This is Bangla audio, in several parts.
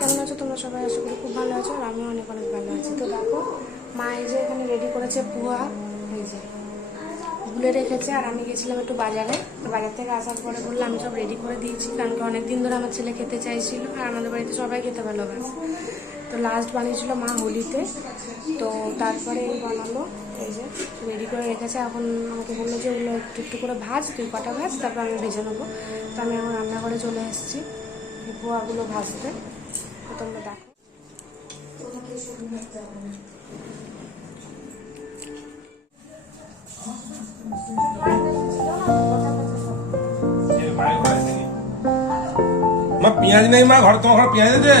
কেমন আছো তোমরা সবাই? আশা করি খুব ভালো আছো, আর আমিও অনেক অনেক ভালো আছি। তো দেখো, মা এই যে এখানে রেডি করেছে পোহা, এই যে গুলে রেখেছে। আর আমি গেছিলাম একটু বাজারে, তো বাজার থেকে আসার পরে বললাম আমি সব রেডি করে দিয়েছি, কারণ কি অনেকদিন ধরে আমার ছেলে খেতে চাইছিল, আর আমাদের বাড়িতে সবাই খেতে ভালোবাসে। তো লাস্ট বানিয়েছিল মা হোলিতে, তো তারপরে এই বানালো, এই যে রেডি করে রেখেছে। এখন আমাকে বললো যে ওগুলো একটু একটু করে ভাজ, তুই কটা ভাজ, তারপর আমি ভেজে নেবো। তো আমি এখন রান্নাঘরে চলে এসেছি এই পোহাগুলো ভাজতে। তো তোমরা দেখো। মা পেঁয়াজ নেই, মা ঘর তোমার ঘর পেঁয়াজ আছে?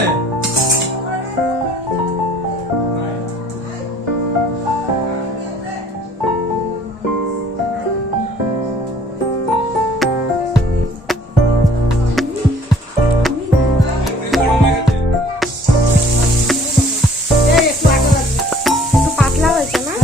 একটু পাতলা হয়েছে না?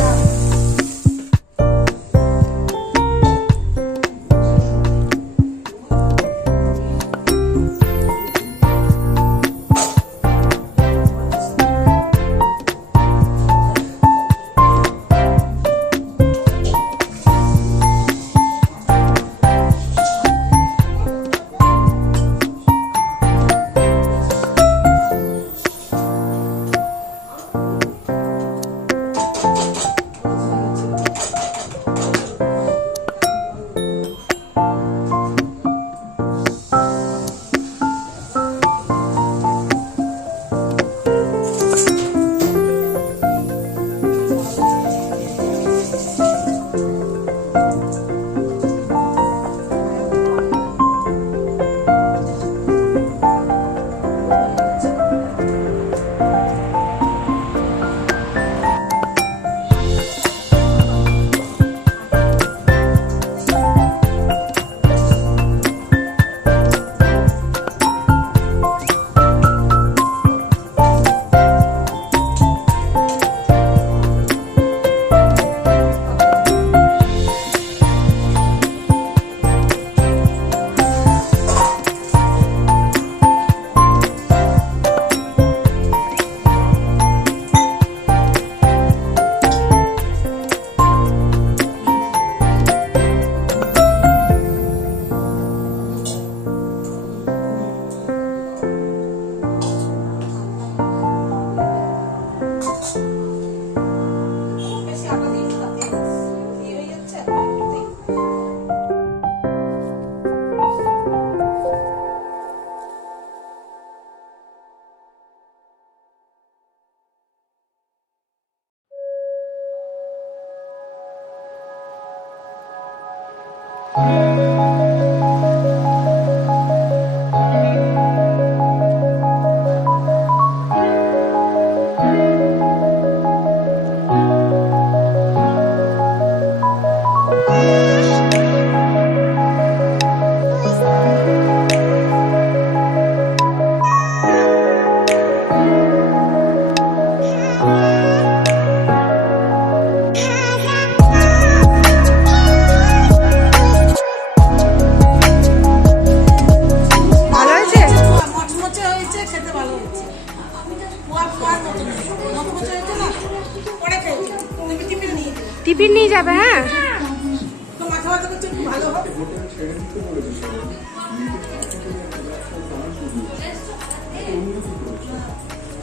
টিফিন নিয়ে যাবে? হ্যাঁ,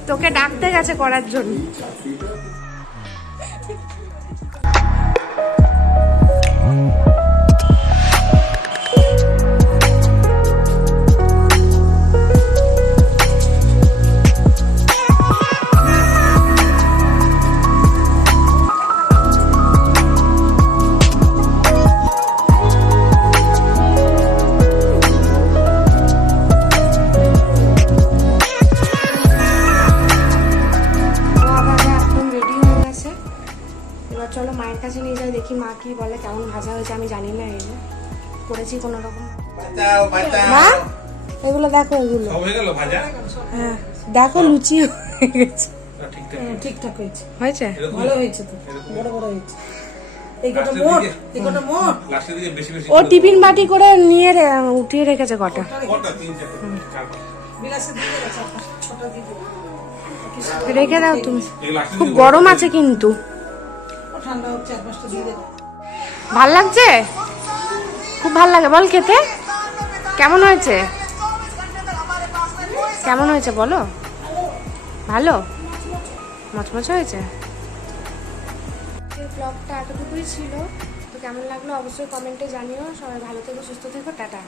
তোকে ডাকতে গেছে করার জন্য। চলো মায়ের কাছে নিয়ে যাই, দেখি মা কি বলে, কেমন ভাজা হয়েছে। আমি জানি না, এই করেছি কোনো রকম। মা এগুলো দেখো, এগুলো হয়ে গেল ভাজা। হ্যাঁ দেখো, লুচি হয়ে গেছে। ঠিকঠাক হয়েছে, হয়েছে, ভালো হয়েছে, তো বড় বড় হয়েছে। এইটা মোট, এইটা মোট। লাস্টের দিকে বেশি বেশি ও টিফিন বাটি করে নিয়ে উঠিয়ে রেখেছে কটা। কটা 3 4 5 বিলাসে দিয়ে দেবে, ছটা দিয়ে দেবে। রেখে দাও তুমি, এই লাস্টে খুব গরম আছে কিন্তু। ও ঠান্ডা হচ্ছে, 4-5টা দিয়ে দেবে। ভাল লাগছে, খুব ভাল লাগে। বল খেতে কেমন হয়েছে, কেমন হয়েছে বলো। ভালো, মচমচে হয়েছে। এই ব্লগটা এতটুকুই ছিল, তো কেমন লাগলো অবশ্যই কমেন্টে জানিও। সবাই ভালো থেকো, সুস্থ থেকো, টাটা।